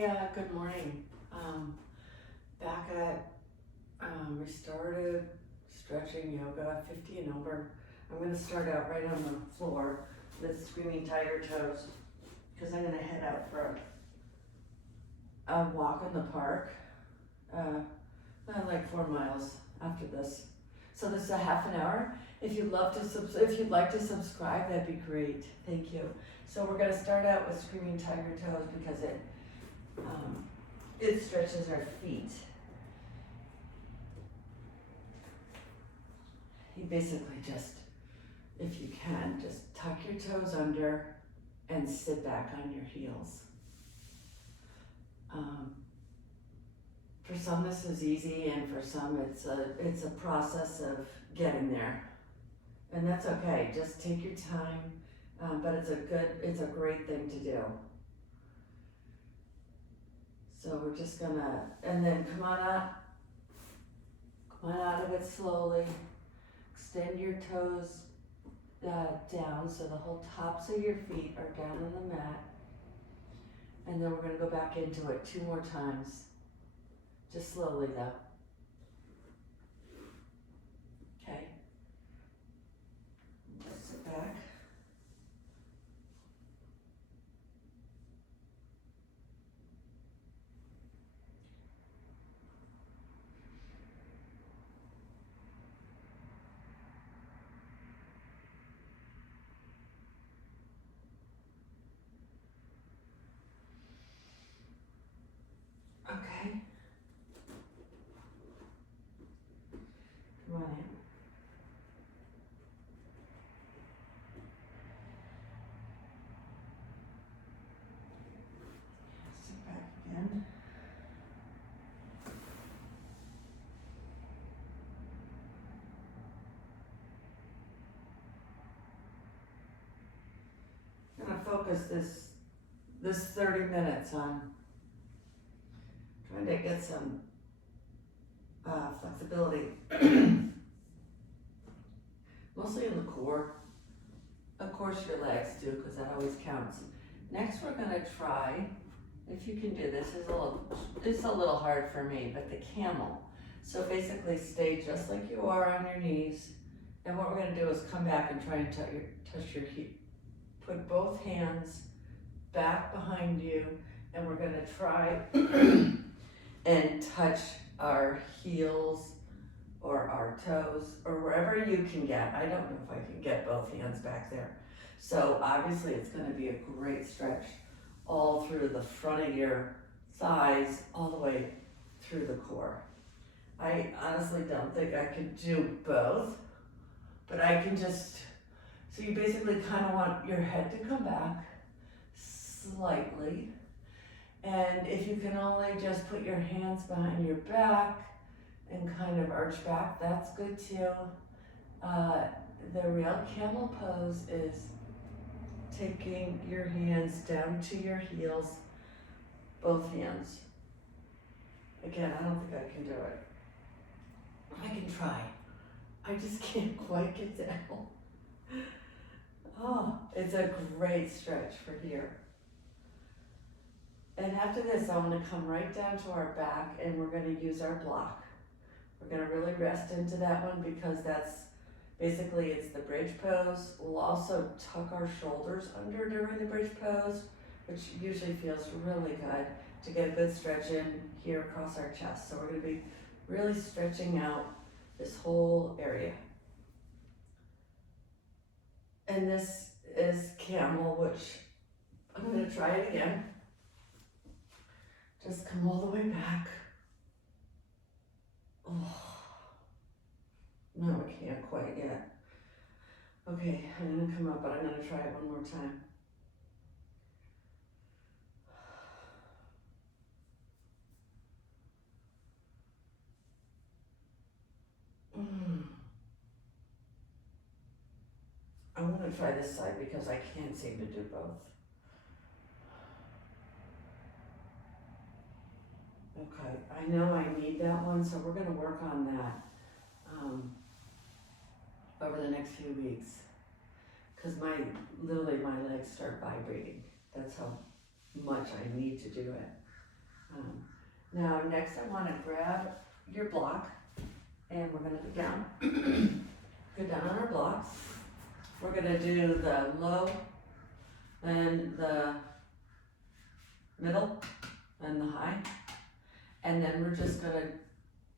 Good morning. Back at restorative stretching yoga, 50 and over. I'm going to start out right on the floor with screaming tiger toes because I'm going to head out for a walk in the park, like 4 miles after this. So this is a half an hour. If you'd like to subscribe, that'd be great. Thank you. So we're going to start out with screaming tiger toes because it stretches our feet. You basically just, if you can, just tuck your toes under and sit back on your heels. For some this is easy, and for some it's a process of getting there, and that's okay. Just take your time, but it's a great thing to do. So we're just gonna, and then come on out of it slowly. Extend your toes down so the whole tops of your feet are down on the mat. And then we're gonna go back into it 2 more times. Just slowly though. Okay. Just sit back. Okay. Come on in. Sit back again. I'm gonna focus this 30 minutes on trying to get some flexibility, mostly in the core. Of course your legs do, because that always counts. Next we're gonna try, if you can do this, it's a little hard for me, but the camel. So basically stay just like you are on your knees, and what we're gonna do is come back and try and touch your heel. Put both hands back behind you, and we're gonna try and touch our heels or our toes or wherever you can get. I don't know if I can get both hands back there. So obviously it's gonna be a great stretch all through the front of your thighs, all the way through the core. I honestly don't think I could do both, but I can just, so you basically kind of want your head to come back slightly. And if you can only just put your hands behind your back and kind of arch back, that's good too. The real camel pose is taking your hands down to your heels, both hands. Again, I don't think I can do it. I can try. I just can't quite get down. Oh, it's a great stretch for here. And after this, I'm gonna come right down to our back and we're gonna use our block. We're gonna really rest into that one because that's basically, it's the bridge pose. We'll also tuck our shoulders under during the bridge pose, which usually feels really good to get a good stretch in here across our chest. So we're gonna be really stretching out this whole area. And this is camel, which I'm gonna try it again. Just come all the way back. Oh, no, I can't quite yet. Okay, I'm gonna come up, but I'm gonna try it one more time. I'm gonna try this side because I can't seem to do both. Okay, I know I need that one, so we're gonna work on that over the next few weeks. Cause literally my legs start vibrating. That's how much I need to do it. Now next I wanna grab your block and we're gonna go down, go down on our blocks. We're gonna do the low and the middle and the high. And then we're just gonna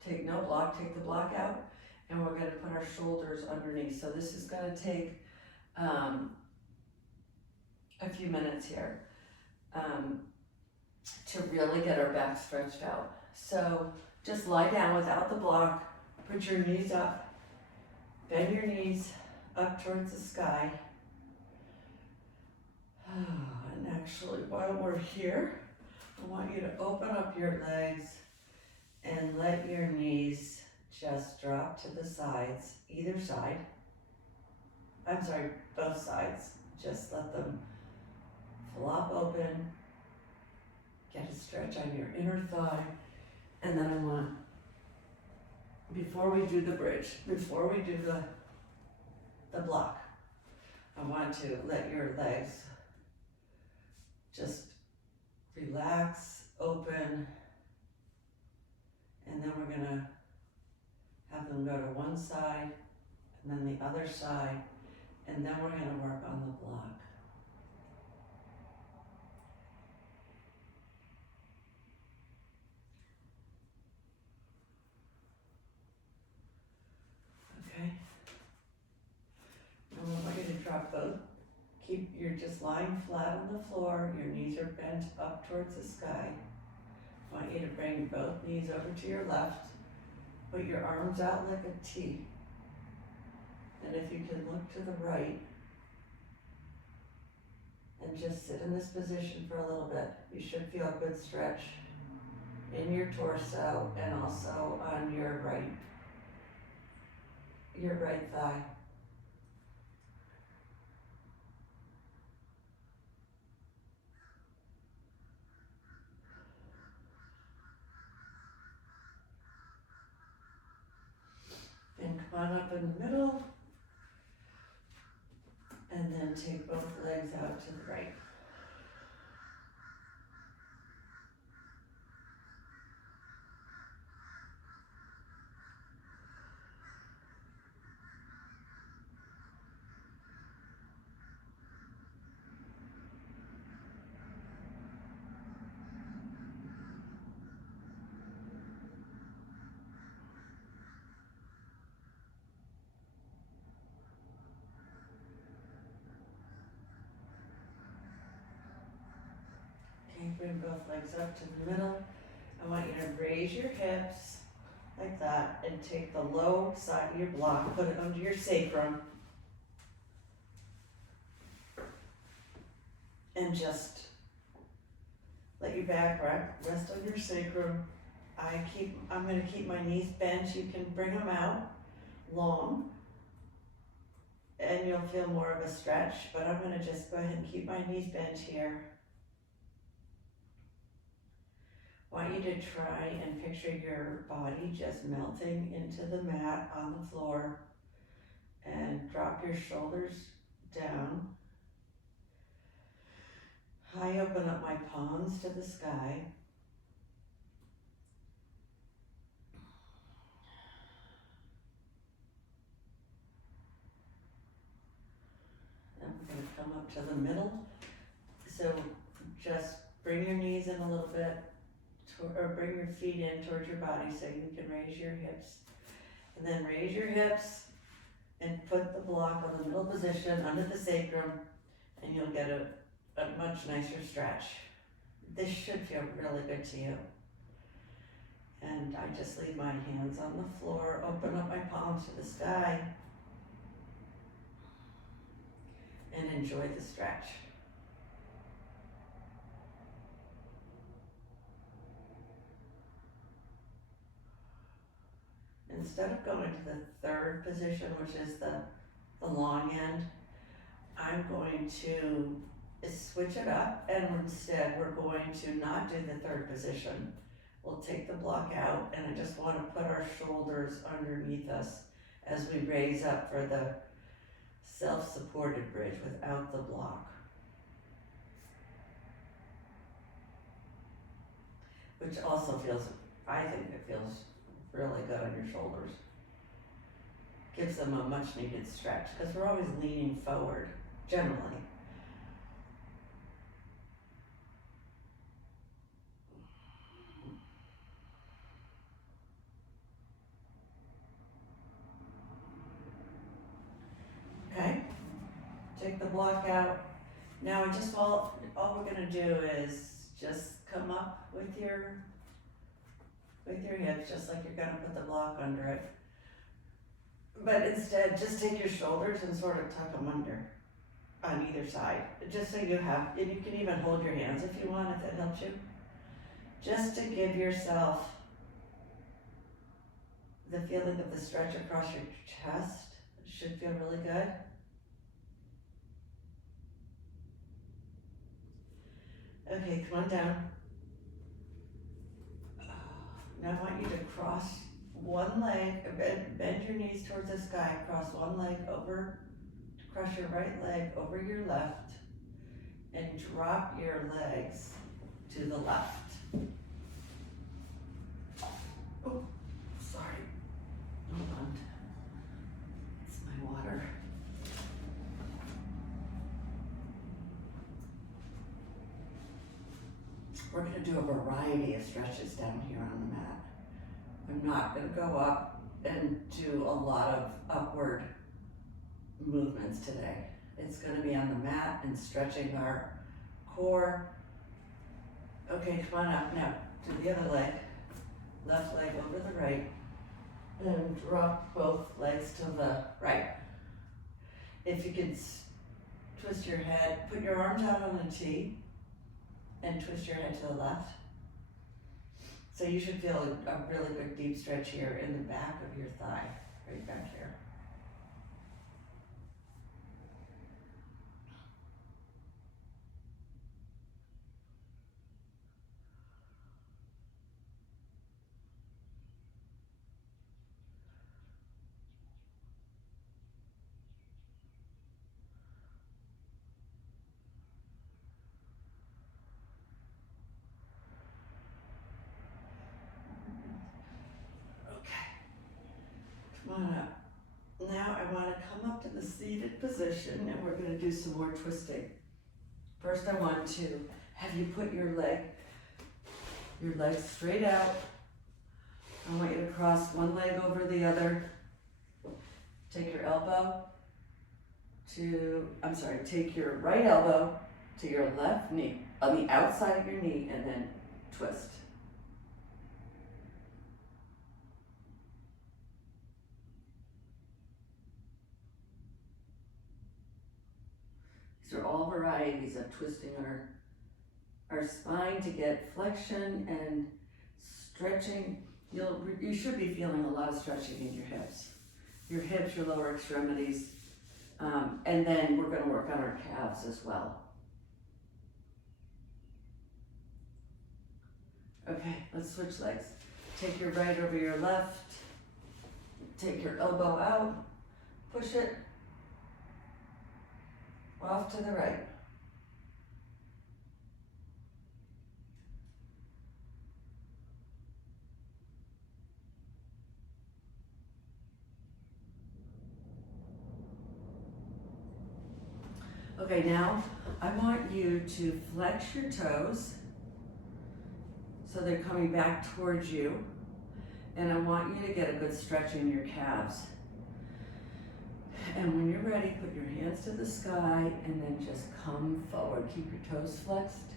take no block, take the block out, and we're gonna put our shoulders underneath. So this is gonna take a few minutes here to really get our back stretched out. So just lie down without the block, put your knees up, bend your knees up towards the sky. And actually, while we're here, I want you to open up your legs and let your knees just drop to the sides, either side. I'm sorry, both sides. Just let them flop open. Get a stretch on your inner thigh. And then I want, before we do the bridge, before we do the block, I want to let your legs just relax, open, and then we're gonna have them go to one side and then the other side, and then we're gonna work on the block. Okay? Now I want you to drop both. You're just lying flat on the floor, your knees are bent up towards the sky. I want you to bring both knees over to your left, put your arms out like a T. And if you can look to the right, and just sit in this position for a little bit. You should feel a good stretch in your torso and also on your right thigh. And come on up in the middle, and then take both legs out to the right. Okay, bring both legs up to the middle. I want you to raise your hips like that and take the low side of your block, put it under your sacrum, and just let your back rest on your sacrum. I'm gonna keep my knees bent. You can bring them out long and you'll feel more of a stretch, but I'm gonna just go ahead and keep my knees bent here. I want you to try and picture your body just melting into the mat on the floor, and drop your shoulders down. I open up my palms to the sky. And we're going to come up to the middle. So just bring your knees in a little bit, or bring your feet in towards your body so you can raise your hips. And then raise your hips and put the block on the middle position under the sacrum, and you'll get a much nicer stretch. This should feel really good to you. And I just leave my hands on the floor, open up my palms to the sky, and enjoy the stretch. Instead of going to the third position, which is the long end, I'm going to switch it up, and instead we're going to not do the third position. We'll take the block out, and I just want to put our shoulders underneath us as we raise up for the self-supported bridge without the block. which also feels, I think it feels really good on your shoulders. Gives them a much needed stretch, because we're always leaning forward, generally. Okay, take the block out. Now just all we're gonna do is just come up with your hips, just like you're gonna put the block under it. But instead, just take your shoulders and sort of tuck them under on either side, just so you have, and you can even hold your hands if you want, if that helps you. Just to give yourself the feeling of the stretch across your chest. It should feel really good. Okay, come on down. Now I want you to cross one leg, bend your knees towards the sky, cross one leg over, cross your right leg over your left, and drop your legs to the left. Oh, sorry. Hold on. It's my water. We're going to do a variety of stretches down here on the mat. I'm not going to go up and do a lot of upward movements today. It's going to be on the mat and stretching our core. Okay, come on up now to the other leg. Left leg over the right. And drop both legs to the right. If you could twist your head, put your arms out on a T and twist your head to the left. So you should feel a really good deep stretch here in the back of your thigh, right back here. Come on up. Now I want to come up to the seated position and we're going to do some more twisting. First I want to have you put your legs straight out. I want you to cross one leg over the other. Take your take your right elbow to your left knee, on the outside of your knee, and then twist. These are all varieties of twisting our spine to get flexion and stretching. You should be feeling a lot of stretching in your hips, your lower extremities, and then we're going to work on our calves as well. Okay, let's switch legs. Take your right over your left. Take your elbow out. Push it off to the right. Okay, now I want you to flex your toes so they're coming back towards you, and I want you to get a good stretch in your calves. And when you're ready, put your hands to the sky and then just come forward. Keep your toes flexed,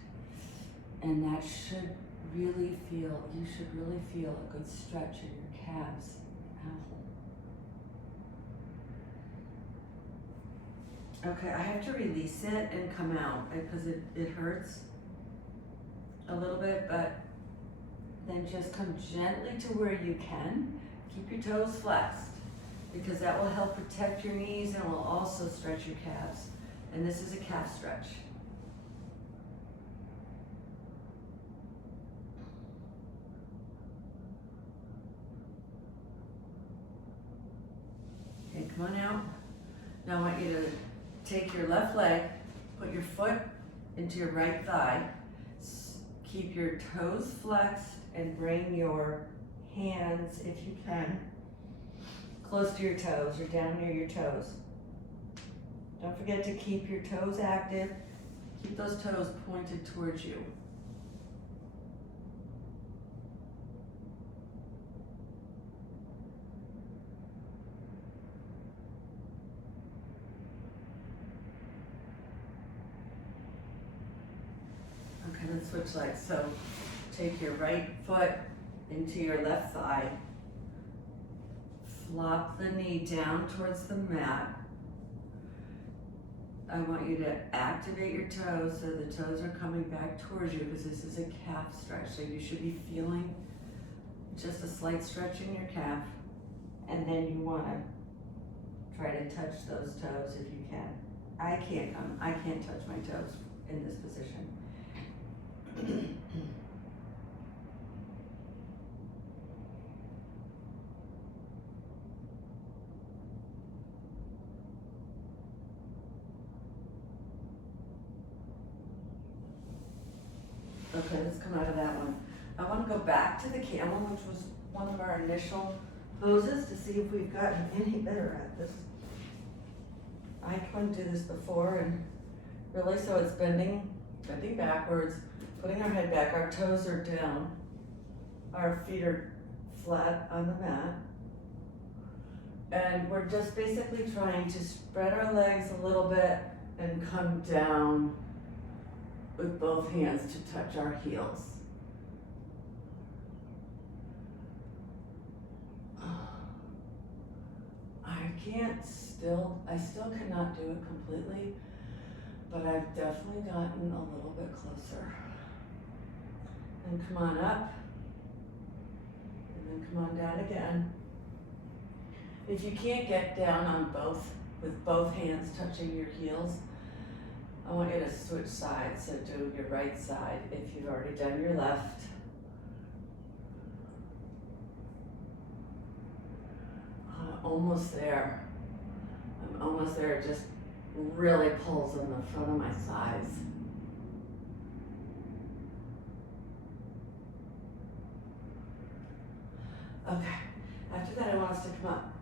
and that should really feel, you should really feel a good stretch in your calves. Okay, I have to release it and come out because it hurts a little bit, but then just come gently to where you can. Keep your toes flexed because that will help protect your knees and will also stretch your calves. And this is a calf stretch. Okay, come on out. Now I want you to take your left leg, put your foot into your right thigh, keep your toes flexed and bring your hands, if you can, close to your toes or down near your toes. Don't forget to keep your toes active. Keep those toes pointed towards you. Okay, let's switch legs. So take your right foot into your left thigh. Flop the knee down towards the mat. I want you to activate your toes so the toes are coming back towards you because this is a calf stretch. So you should be feeling just a slight stretch in your calf. And then you want to try to touch those toes if you can. I can't touch my toes in this position. Okay, let's come out of that one. I want to go back to the camel, which was one of our initial poses, to see if we've gotten any better at this. I couldn't do this before, and really, so it's bending backwards, putting our head back, our toes are down, our feet are flat on the mat, and we're just basically trying to spread our legs a little bit and come down with both hands to touch our heels. I still cannot do it completely, but I've definitely gotten a little bit closer. And come on up, and then come on down again. If you can't get down on with both hands touching your heels, I want you to switch sides, so do your right side if you've already done your left. Almost there. I'm almost there. It just really pulls on the front of my thighs. Okay, after that I want us to come up.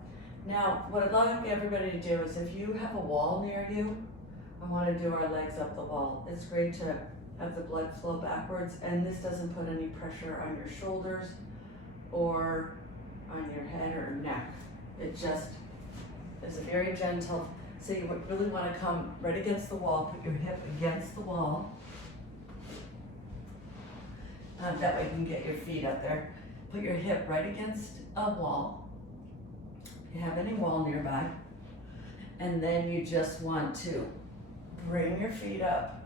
Now, what I'd like everybody to do is if you have a wall near you, I want to do our legs up the wall. It's great to have the blood flow backwards, and this doesn't put any pressure on your shoulders or on your head or neck. It just is a very gentle, so you really want to come right against the wall, put your hip against the wall. That way you can get your feet up there. Put your hip right against a wall. If you have any wall nearby. And then you just want to bring your feet up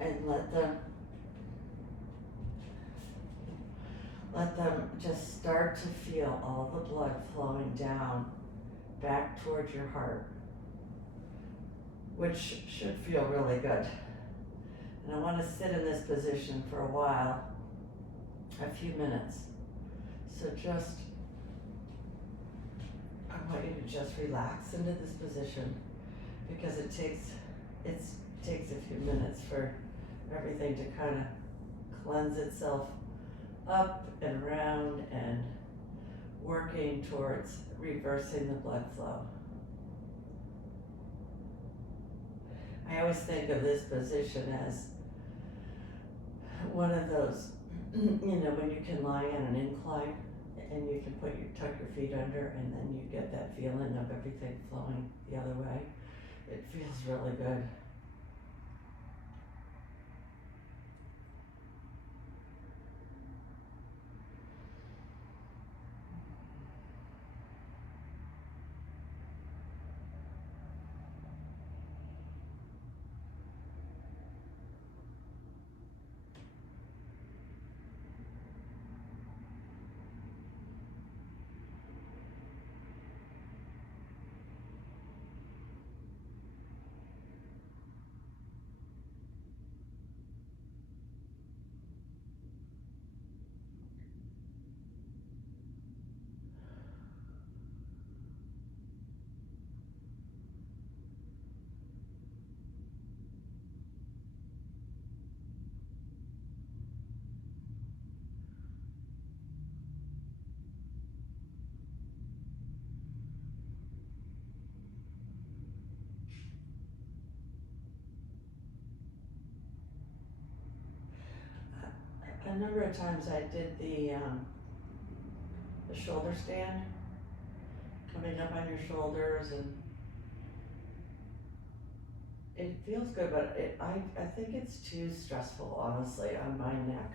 and let them just start to feel all the blood flowing down back towards your heart, which should feel really good. And I want to sit in this position for a while, a few minutes. So I want you to just relax into this position because it takes a few minutes for everything to kind of cleanse itself up and around and working towards reversing the blood flow. I always think of this position as one of those, when you can lie on an incline and you can tuck your feet under, and then you get that feeling of everything flowing the other way. It feels really good. a number of times I did the shoulder stand, coming up on your shoulders, and it feels good, but I think it's too stressful, honestly, on my neck.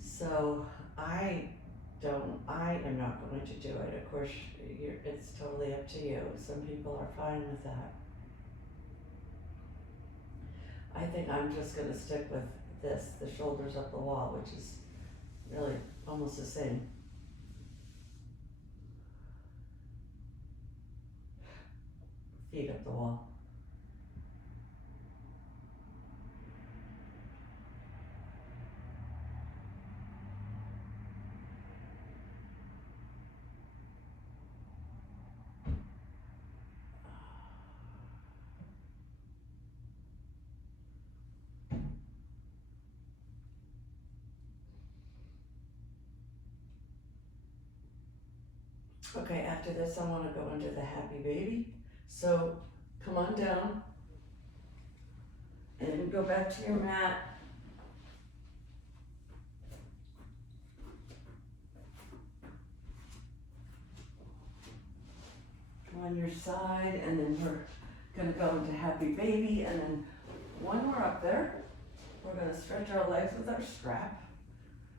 So I am not going to do it. Of course, it's totally up to you. Some people are fine with that. I think I'm just gonna stick with this, the shoulders up the wall, which is really almost the same. Feet up the wall. Okay, after this, I wanna go into the happy baby. So come on down and go back to your mat. Go on your side, and then we're gonna go into happy baby, and then when we're up there, we're gonna stretch our legs with our strap.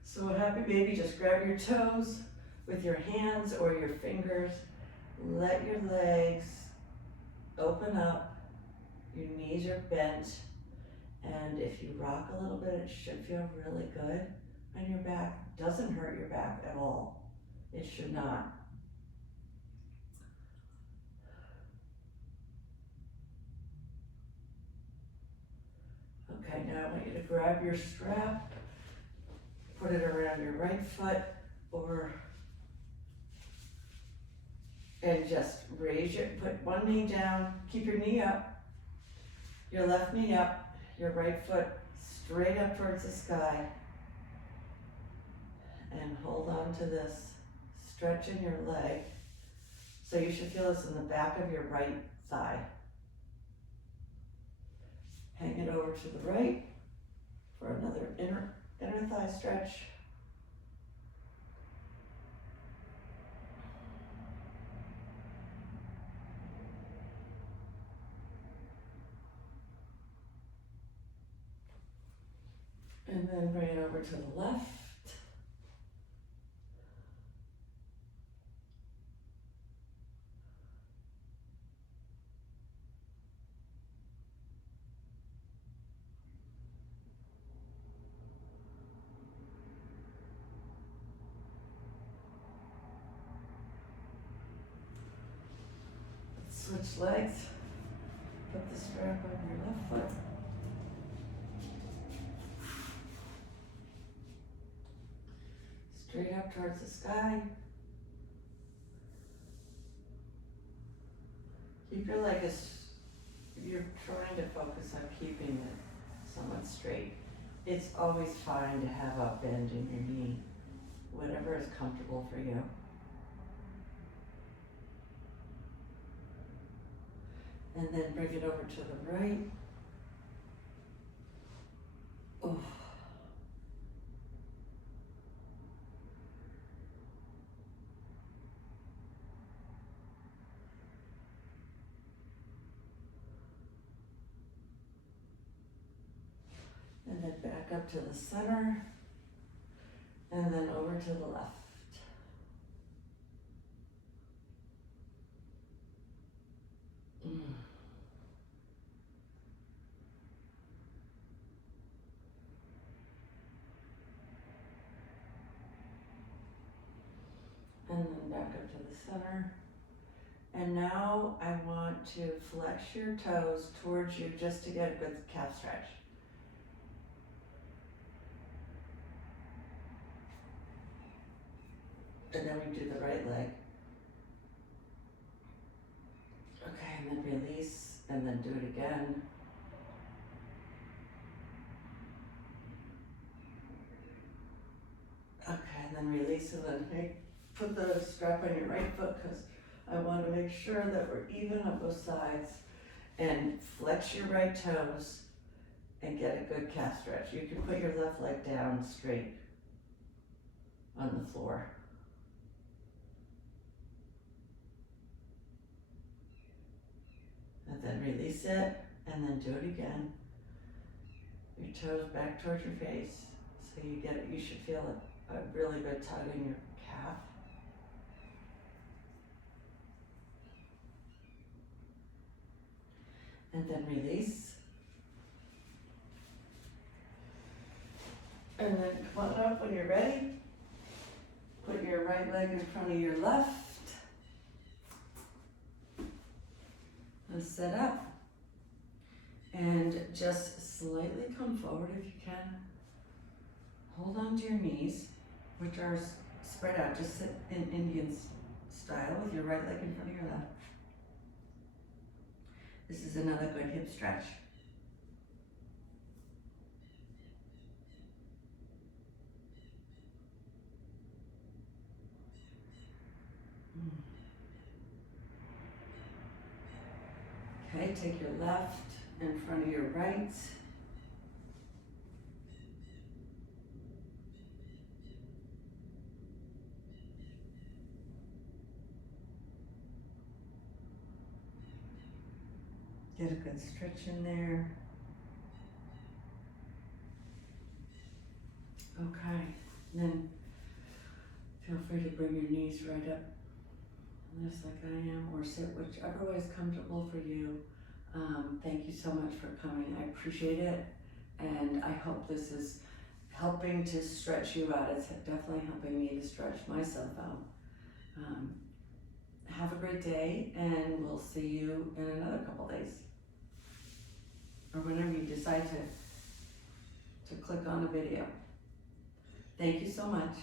So a happy baby, just grab your toes with your hands or your fingers. Let your legs open up, your knees are bent, and if you rock a little bit, it should feel really good on your back. Doesn't hurt your back at all. It should not. Okay, now I want you to grab your strap, put it around your right foot, and just put one knee down, keep your knee up, your left knee up, your right foot straight up towards the sky, and hold on to this, stretch in your leg. So you should feel this in the back of your right thigh. Hang it over to the right for another inner thigh stretch. And then bring it over to the left. Switch legs. Put the strap on your left foot. Straight up towards the sky. Keep your leg you're trying to focus on keeping it somewhat straight. It's always fine to have a bend in your knee, whatever is comfortable for you. And then bring it over to the right. Oh. And then back up to the center, and then over to the left. And then back up to the center. And now I want to flex your toes towards you just to get a good calf stretch. And then we do the right leg. Okay, and then release, and then do it again. Okay, and then release, and then put the strap on your right foot, because I want to make sure that we're even on both sides. And flex your right toes, and get a good calf stretch. You can put your left leg down straight on the floor. And then release it, and then do it again. Your toes back towards your face. So you get it, you should feel a really good tug in your calf. And then release. And then come on up when you're ready. Put your right leg in front of your left. And sit up. And just slightly come forward if you can. Hold on to your knees, which are spread out. Just sit in Indian style with your right leg in front of your left. This is another good hip stretch. Okay, take your left in front of your right. Get a good stretch in there. Okay, and then feel free to bring your knees right up, just like I am, or sit whichever way is comfortable for you. Thank you so much for coming. I appreciate it, and I hope this is helping to stretch you out. It's definitely helping me to stretch myself out. Have a great day, and we'll see you in another couple days, or whenever you decide to click on a video. Thank you so much.